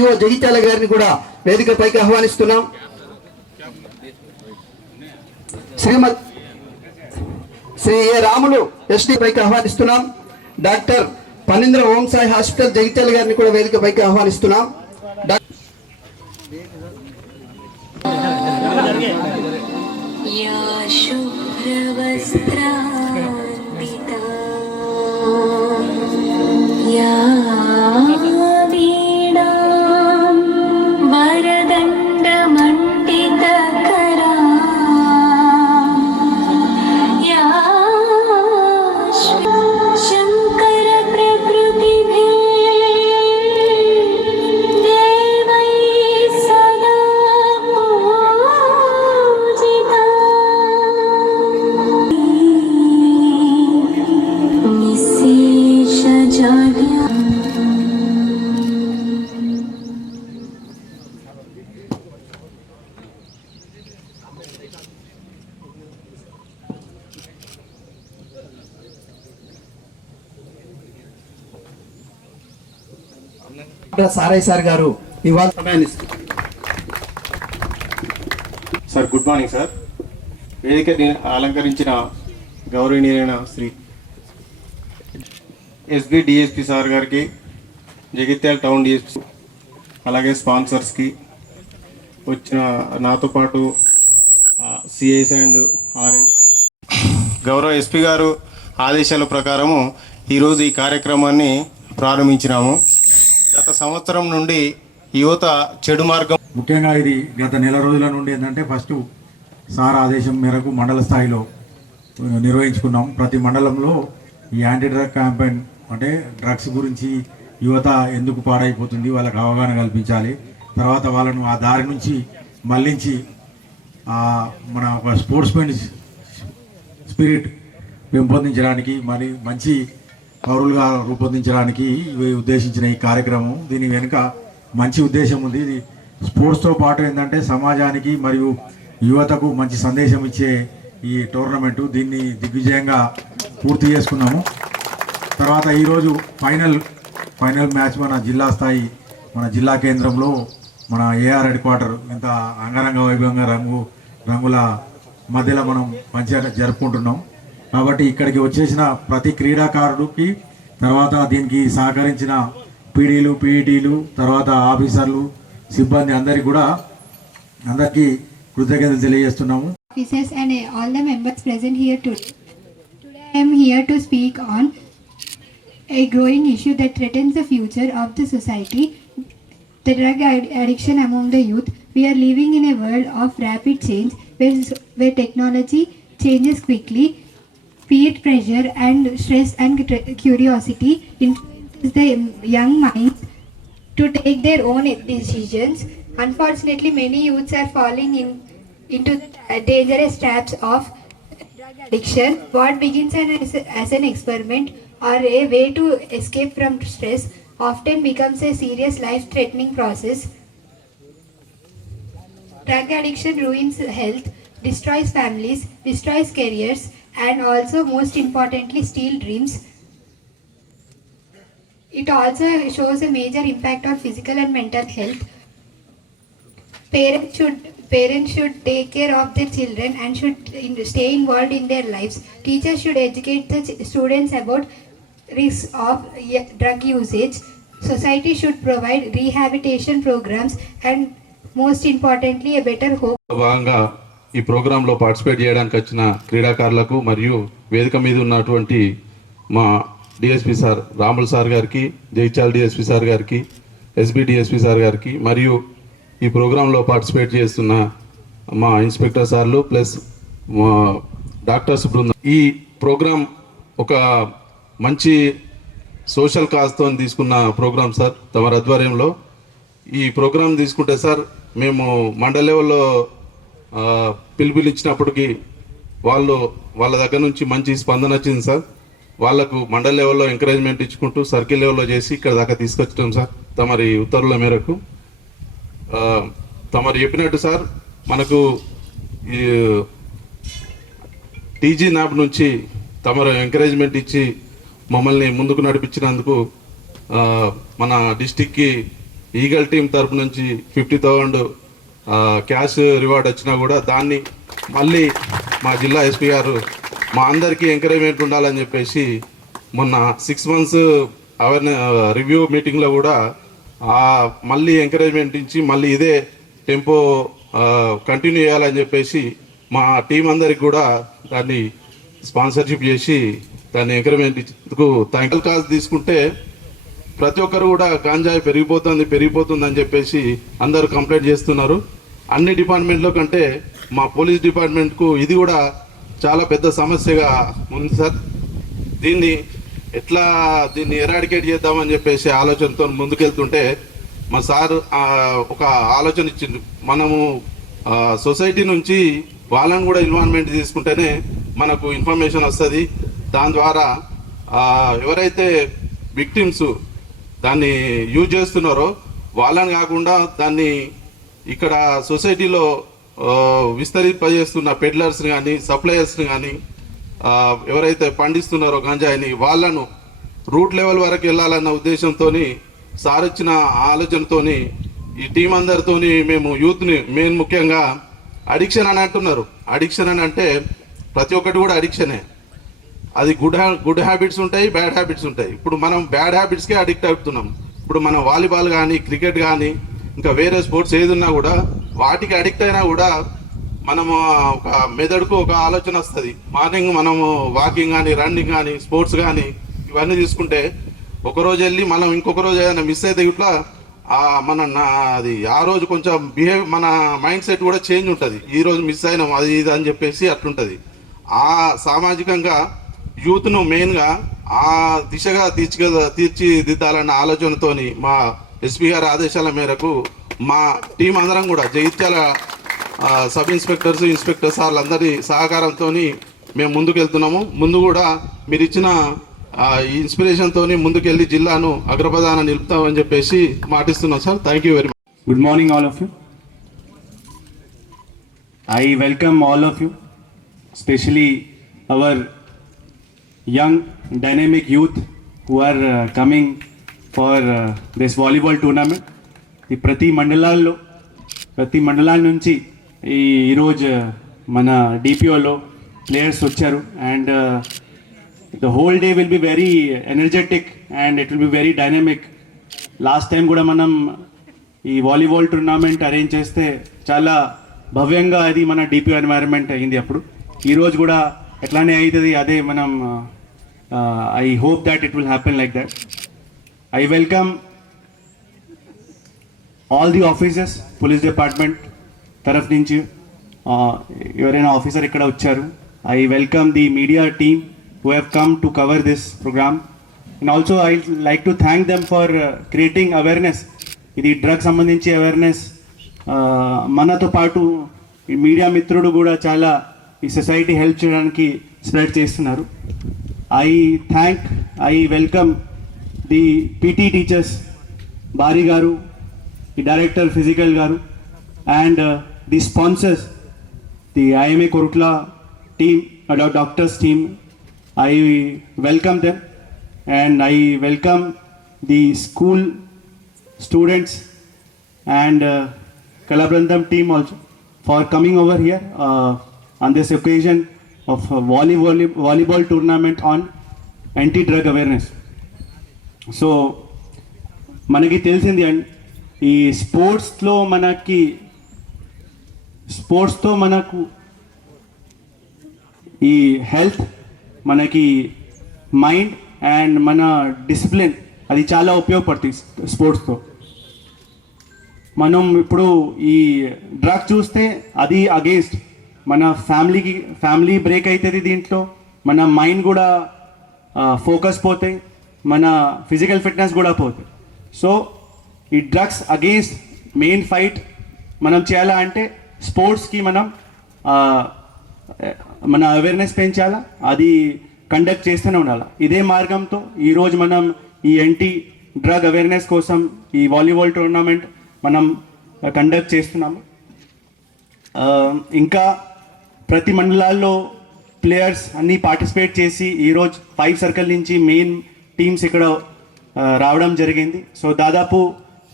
PO Jagtial గారిని కూడా వేదిక పైకి ఆహ్వానిస్తున్నాం. శ్రీమద్ శ్రీ ఏ రాములు ఎస్టీ పైకి ఆహ్వానిస్తున్నాం. డాక్టర్ పనీంద్ర ఓంసాయి హాస్పిటల్ జగిత్యాల గారిని కూడా వేదిక పైకి ఆహ్వానిస్తున్నాం. డాక్టర్ या సారయ్య సార్ గారు ఇవాళ సమయాన్ని సార్ గుడ్ మార్నింగ్ సార్. వేదిక అలంకరించిన గౌరవనీయులైన శ్రీ ఎస్బి డిఎస్పి సార్ గారికి జగిత్యాల టౌన్ డిఎస్పి అలాగే స్పాన్సర్స్కి వచ్చిన నాతో పాటు సిఐస్ అండ్ ఆర్ఎస్ గౌరవ ఎస్పి గారు ఆదేశాల ప్రకారము ఈరోజు ఈ కార్యక్రమాన్ని ప్రారంభించినాము. గత సంవత్సరం నుండి యువత చెడు మార్గం ముఖ్యంగా ఇది గత నెల రోజుల నుండి ఏంటంటే ఫస్ట్ సార్ ఆదేశం మేరకు మండల స్థాయిలో నిర్వహించుకున్నాం. ప్రతి మండలంలో ఈ యాంటీ డ్రగ్ క్యాంపెయిన్ అంటే డ్రగ్స్ గురించి యువత ఎందుకు పాడైపోతుంది వాళ్ళకి అవగాహన కల్పించాలి. తర్వాత వాళ్ళను ఆ దారి నుంచి మళ్ళించి మన ఒక స్పోర్ట్స్మెన్ స్పిరిట్ పెంపొందించడానికి మరి మంచి పౌరులుగా రూపొందించడానికి ఉద్దేశించిన ఈ కార్యక్రమం. దీని వెనుక మంచి ఉద్దేశం ఉంది. ఇది స్పోర్ట్స్తో పాటు ఏంటంటే సమాజానికి మరియు యువతకు మంచి సందేశం ఇచ్చే ఈ టోర్నమెంటు. దీన్ని దిగ్విజయంగా పూర్తి చేసుకున్నాము. తర్వాత ఈరోజు ఫైనల్ ఫైనల్ మ్యాచ్ మన జిల్లా స్థాయి మన జిల్లా కేంద్రంలో మన ఏఆర్ హెడ్ క్వార్టర్ ఇంత అంగరంగ వైభవంగా రంగు రంగుల మధ్యలో మనం మంచిగా జరుపుకుంటున్నాం. కాబట్టి ఇక్కడికి వచ్చేసిన ప్రతి క్రీడాకారుడికి తర్వాత దీనికి సహకరించిన పీడీలు పీఈటీలు తర్వాత ఆఫీసర్లు సిబ్బంది అందరికీ కూడా అందరికీ కృతజ్ఞతలు తెలియజేస్తున్నాము officers and uh, all the members present here today. Today I am here to a growing issue that threatens the future of the society, the drug ad- addiction among the youth. We are living in a world of rapid change where, where technology changes quickly, peer pressure and stress and curiosity influences the young minds to take their own decisions. Unfortunately, many youths are falling in, into dangerous traps of addiction. What begins as, as an experiment or a way to escape from stress often becomes a serious life threatening process. Drug addiction ruins health, destroys families, destroys careers, and also most importantly steal dreams. It also shows a major impact on physical and mental health. Parents should parents should take care of their children and should stay involved in their lives. Teachers should educate the students about risks of drug usage. Society should provide rehabilitation programs and most importantly a better hope. ఈ ప్రోగ్రాంలో participate చేయడానికి వచ్చిన క్రీడాకారులకు మరియు వేదిక మీద ఉన్నటువంటి మా డిఎస్పి సార్ రాములు సార్ గారికి జైచాల్ డిఎస్పి సార్ గారికి ఎస్బి డిఎస్పి సార్ గారికి మరియు ఈ ప్రోగ్రాంలో పార్టిసిపేట్ చేస్తున్న మా ఇన్స్పెక్టర్ సార్లు ప్లస్ మా డాక్టర్స్ బృందం ఈ ప్రోగ్రాం ఒక మంచి సోషల్ కాజ్తో తీసుకున్న ప్రోగ్రాం సార్ తమ ఆధ్వర్యంలో. ఈ ప్రోగ్రాం తీసుకుంటే సార్ మేము మండల లెవెల్లో ఆ, పిలుపునిచ్చినప్పటికీ వాళ్ళు వాళ్ళ దగ్గర నుంచి మంచి స్పందన వచ్చింది సార్. వాళ్ళకు మండల లెవెల్లో ఎంకరేజ్మెంట్ ఇచ్చుకుంటూ సర్కిల్ లెవెల్లో చేసి ఇక్కడ దాకా తీసుకొచ్చడం సార్. తమరి ఉత్తర్వుల మేరకు. తమరు చెప్పినట్టు సార్ మనకు ఈ టీజీ నాబ్ నుంచి తమరు ఎంకరేజ్మెంట్ ఇచ్చి మమ్మల్ని ముందుకు నడిపించినందుకు మన డిస్టిక్కి ఈగల్ టీం తరపు నుంచి ఫిఫ్టీ థౌజండ్ క్యాష్ రివార్డ్ వచ్చినా కూడా దాన్ని మళ్ళీ మా జిల్లా ఎస్పీ గారు మా అందరికీ ఎంకరేజ్మెంట్ ఉండాలని చెప్పేసి మొన్న సిక్స్ మంత్స్ అవేర్నెస్ రివ్యూ మీటింగ్లో కూడా మళ్ళీ ఎంకరేజ్మెంట్ ఇచ్చి మళ్ళీ ఇదే టెంపో కంటిన్యూ చేయాలని చెప్పేసి మా టీం అందరికి కూడా దాన్ని స్పాన్సర్షిప్ చేసి దాన్ని ఎంకరేజ్మెంట్ ఇచ్చేందుకు థ్యాంక్ కాజ్ తీసుకుంటే ప్రతి ఒక్కరు కూడా గాంజాయి పెరిగిపోతుంది పెరిగిపోతుంది అని చెప్పేసి అందరూ కంప్లైంట్ చేస్తున్నారు. అన్ని డిపార్ట్మెంట్లో కంటే మా పోలీస్ డిపార్ట్మెంట్కు ఇది కూడా చాలా పెద్ద సమస్యగా ఉంది సార్. దీన్ని ఎట్లా దీన్ని ఎరాడికేట్ చేద్దామని చెప్పేసి ఆలోచనతో ముందుకెళ్తుంటే మా సార్ ఒక ఆలోచన ఇచ్చింది మనము సొసైటీ నుంచి వాళ్ళని కూడా ఇన్వాల్వ్మెంట్ తీసుకుంటేనే మనకు ఇన్ఫర్మేషన్ వస్తుంది. దాని ద్వారా ఎవరైతే విక్టిమ్స్ దాన్ని యూజ్ చేస్తున్నారో వాళ్ళని కాకుండా దాన్ని ఇక్కడ సొసైటీలో ఆ, విస్తరింపజేస్తున్న పెడ్లర్స్ని కానీ సప్లయర్స్ని కానీ ఎవరైతే పండిస్తున్నారో గంజాయిని వాళ్ళను రూట్ లెవెల్ వరకు వెళ్ళాలన్న ఉద్దేశంతో సార్ ఇచ్చిన ఆలోచనతోని ఈ టీం అందరితోని మేము యూత్ని మెయిన్ ముఖ్యంగా అడిక్షన్ అని అంటున్నారు. అడిక్షన్ అని అంటే ప్రతి ఒక్కటి కూడా అడిక్షనే అది గుడ్ హ్యా గుడ్ హ్యాబిట్స్ ఉంటాయి బ్యాడ్ హ్యాబిట్స్ ఉంటాయి. ఇప్పుడు మనం బ్యాడ్ హ్యాబిట్స్కే అడిక్ట్ అవుతున్నాం. ఇప్పుడు మనం వాలీబాల్ కానీ క్రికెట్ కానీ ఇంకా వేరే స్పోర్ట్స్ ఏది ఉన్నా కూడా వాటికి అడిక్ట్ అయినా కూడా మనము ఒక మెదడుకు ఒక ఆలోచన వస్తుంది. మార్నింగ్ మనము వాకింగ్ కానీ రన్నింగ్ కానీ స్పోర్ట్స్ కానీ ఇవన్నీ తీసుకుంటే ఒక రోజు వెళ్ళి మనం ఇంకొక రోజు ఏదైనా మిస్ అయితే ఇట్లా ఆ మన నా అది ఆ రోజు కొంచెం బిహేవ్ మన మైండ్ సెట్ కూడా చేంజ్ ఉంటుంది. ఈ రోజు మిస్ అయినాం అది ఇది అని చెప్పేసి అట్లుంటుంది. ఆ సామాజికంగా యూత్ను మెయిన్గా ఆ దిశగా తీర్చి తీర్చిదిద్దాలన్న ఆలోచనతోని మా ఎస్పీ గారి ఆదేశాల మేరకు మా టీం అందరం కూడా జగిత్యాల సబ్ ఇన్స్పెక్టర్స్ ఇన్స్పెక్టర్స్ వాళ్ళందరి సహకారంతో మేము ముందుకు వెళ్తున్నాము ముందు కూడా మీరు ఇచ్చిన ఈ ఇన్స్పిరేషన్తో ముందుకెళ్ళి జిల్లాను అగ్రప్రధాన నిలుపుతామని చెప్పేసి మాటిస్తున్నాం sir. Thank you very much good morning all of you I welcome all of you specially our young dynamic youth who are uh, coming for this volleyball tournament ఈ ప్రతి మండలాల్లో ప్రతి మండలాల నుంచి ఈ ఈరోజు uh, మన డిపిఓలో ప్లేయర్స్ వచ్చారు. And the whole day will be very energetic and it will be very dynamic last time కూడా మనం ఈ వాలీబాల్ టోర్నమెంట్ అరేంజ్ చేస్తే చాలా భవ్యంగా అది మన డిపిఓ ఎన్వైరన్మెంట్ అయింది అప్పుడు. ఈరోజు కూడా ఎట్లానే అవుతుంది అదే మనం I hope that it will happen like that I welcome all the officers police department తరఫు నుంచి ఎవరైనా ఆఫీసర్ ఇక్కడ వచ్చారు I welcome the media team who have come to cover this programme and also I like to thank them for creating awareness ఇది drug సంబంధించి awareness మనతో పాటు ఈ మీడియా మిత్రుడు కూడా చాలా ఈ సొసైటీ హెల్ప్ చేయడానికి స్ప్రెడ్ చేస్తున్నారు. I thank I welcome the PT teachers Bari గారు ది డైరెక్టర్ ఫిజికల్ గారు and the sponsors the IMA Korutla team doctors team I welcome them and I welcome the school students and uh, Kalabrandam team also for coming over here uh, on this occasion of uh, volleyball, volleyball tournament on anti-drug awareness. So మనకి తెలిసింది and ఈ స్పోర్ట్స్లో మనకి స్పోర్ట్స్తో మనకు ఈ health మనకి mind and మన discipline అది చాలా ఉపయోగపడుతుంది స్పోర్ట్స్తో. మనం ఇప్పుడు ఈ డ్రగ్ చూస్తే అది అగేన్స్ట్. మన ఫ్యామిలీకి ఫ్యామిలీ బ్రేక్ అవుతుంది దీంట్లో మన మైండ్ కూడా ఫోకస్ పోతాయి. మన ఫిజికల్ ఫిట్నెస్ కూడా పోతుంది. సో ఈ డ్రగ్స్ అగేన్స్ట్ మెయిన్ ఫైట్ మనం చేయాలా అంటే స్పోర్ట్స్కి మనం మన అవేర్నెస్ పెంచాలా అది కండక్ట్ చేస్తూనే ఉండాలి. ఇదే మార్గంతో ఈరోజు మనం ఈ ఎన్టీ డ్రగ్ అవేర్నెస్ కోసం ఈ వాలీబాల్ టోర్నమెంట్ మనం కండక్ట్ చేస్తున్నాము. ఇంకా ప్రతి మండలాల్లో ప్లేయర్స్ అన్నీ పార్టిసిపేట్ చేసి ఈరోజు ఫైవ్ సర్కిల్ నుంచి మెయిన్ టీమ్స్ ఇక్కడ రావడం జరిగింది. సో దాదాపు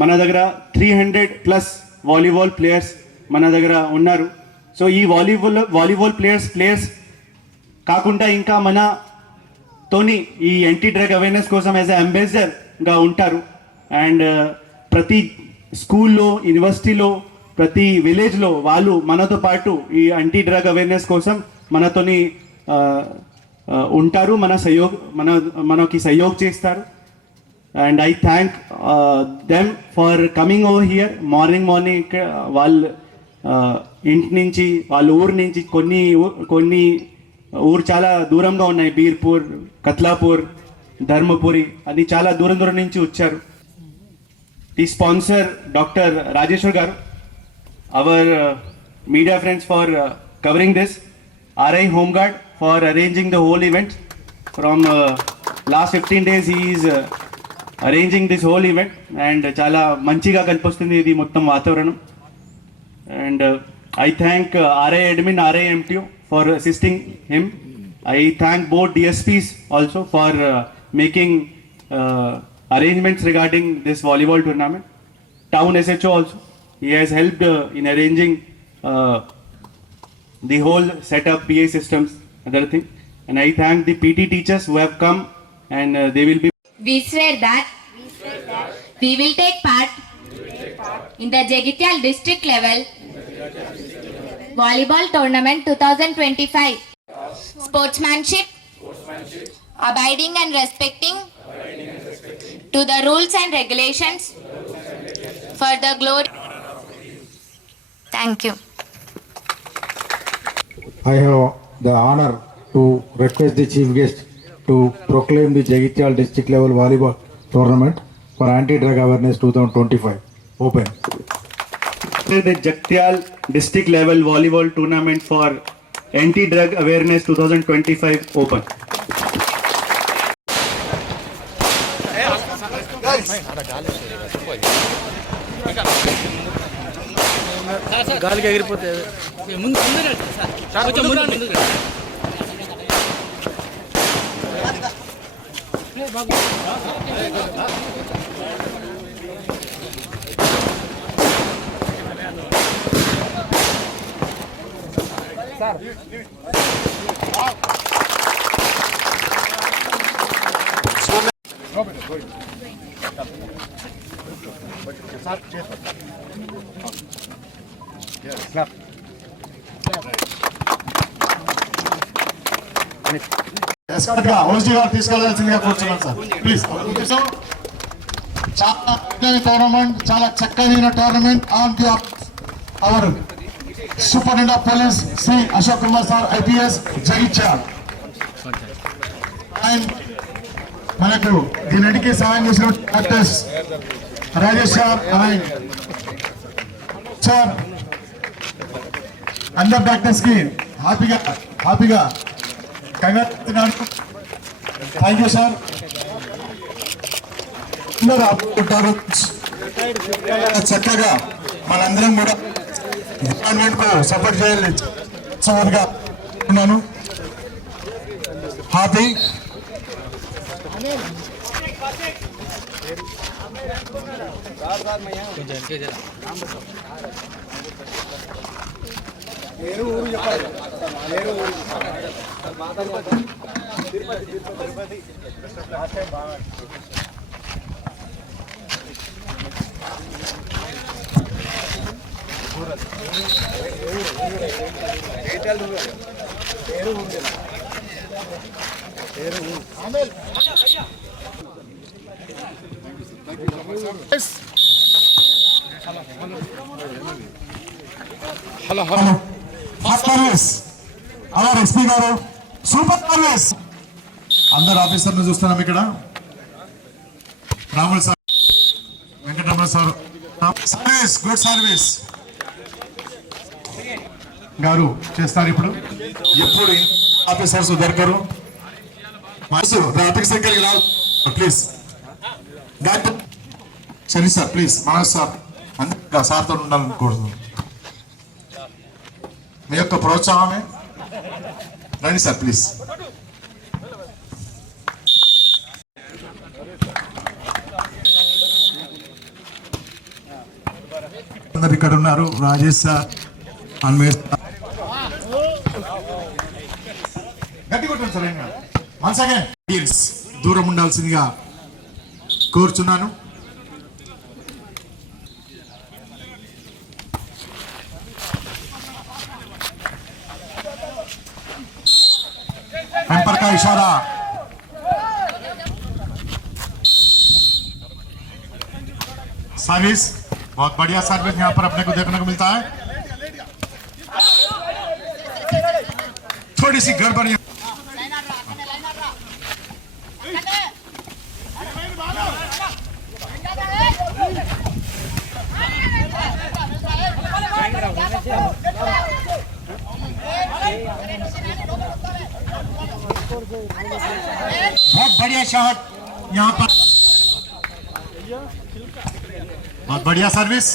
మన దగ్గర three hundred plus volleyball players మన దగ్గర ఉన్నారు. సో ఈ వాలీబాల్ వాలీబాల్ ప్లేయర్స్ ప్లేయర్స్ కాకుండా ఇంకా మన తోని ఈ యాంటీ డ్రగ్ అవేర్నెస్ కోసం యాజ్ అంబాసిడర్గా ఉంటారు. అండ్ ప్రతి స్కూల్లో యూనివర్సిటీలో ప్రతి విలేజ్లో వాళ్ళు మనతో పాటు ఈ యాంటీ డ్రగ్ అవేర్నెస్ కోసం మనతోని ఉంటారు మన సహయోగ్ మన మనకి సహయోగ్ చేస్తారు. And I thank them for coming over here morning morning వాళ్ళు ఇంటి నుంచి వాళ్ళ ఊరు నుంచి కొన్ని ఊ- కొన్ని ఊరు చాలా దూరంగా ఉన్నాయి. బీర్పూర్ కత్లాపూర్ ధర్మపురి అది చాలా దూరం దూరం నుంచి వచ్చారు. ది స్పాన్సర్ డాక్టర్ రాజేశ్వర్ గారు our media friends for covering this RI Home guard for arranging the whole event from last fifteen days is arranging this whole event and చాలా మంచిగా కనిపిస్తుంది ఇది మొత్తం వాతావరణం and I thank RI admin RI MTU for assisting him I thank both DSPs also for making arrangements regarding this volleyball tournament town SHO also. He has helped uh, in arranging uh, the whole setup, PA systems, other thing. And I thank the PT teachers who have come and uh, they will be We swear that we will take part in the Jegityal district level volleyball tournament 2025. Sportsmanship, abiding and respecting to the rules and regulations for the glory. Thank you. I have the honor to request the chief guest to proclaim the Jagityal district level volleyball tournament for anti-drug awareness 2025. Open. the Jagtial district level volleyball tournament for anti-drug awareness 2025 open. గాలికి ఎగిరిపోతే ముందు ముందు రండి sir కొంచెం ముందు ముందు రండి. Escort గా ఓజీ గారు తీసుకెళ్ళాల్సిందిగా కూర్చున్నాను సార్. ప్లీజ్ చాలా టోర్నమెంట్ చాలా tournament on the our superintendent of police Shri Ashok Kumar sir IPS Jagtial and మనకు దీనికి సహాయం చేసిన doctors Rajesh sir and sir అందరు డాక్టర్స్కి హ్యాపీగా హ్యాపీగా కంగ్రాచులేషన్ థ్యాంక్ యూ సార్ అందరూ చక్కగా మనందరం కూడా డిపార్ట్మెంట్కు సపోర్ట్ చేయాలి. సార్గా ఉన్నాను. హ్యాపీ కొంచెం hello hello first service our SP గారు. సూపర్ సర్వీస్ అందరు ఆఫీసర్లు చూస్తున్నాం ఇక్కడ. Ramul sir Venkataramana sir. Service good service గారు చేస్తారు ఇప్పుడు. ఎప్పుడు ఆఫీసర్స్ దొరకరు. మనసు అతికి సంఖ్యకి రావు. ప్లీజ్. సరే సార్ ప్లీజ్. మనోజ్ సార్ అందరూ సార్తో ఉండాలని కోరుతున్నాను. మీ యొక్క ప్రోత్సాహమే? రండి సార్ ప్లీజ్. అందరు ఇక్కడ ఉన్నారు. రాజేష్ సార్ అన్వేష్ గట్టి కొట్టండి సార్ మనసాగే దూరం ఉండాల్సిందిగా కోరుచున్నాను. इशारा। सर्विस बहुत बढ़िया सर्विस यहाँ पर अपने को देखने को मिलता है। थोड़ी सी गड़बड़ यहाँ- बहुत बढ़िया शॉट यहाँ पर। बहुत बढ़िया सर्विस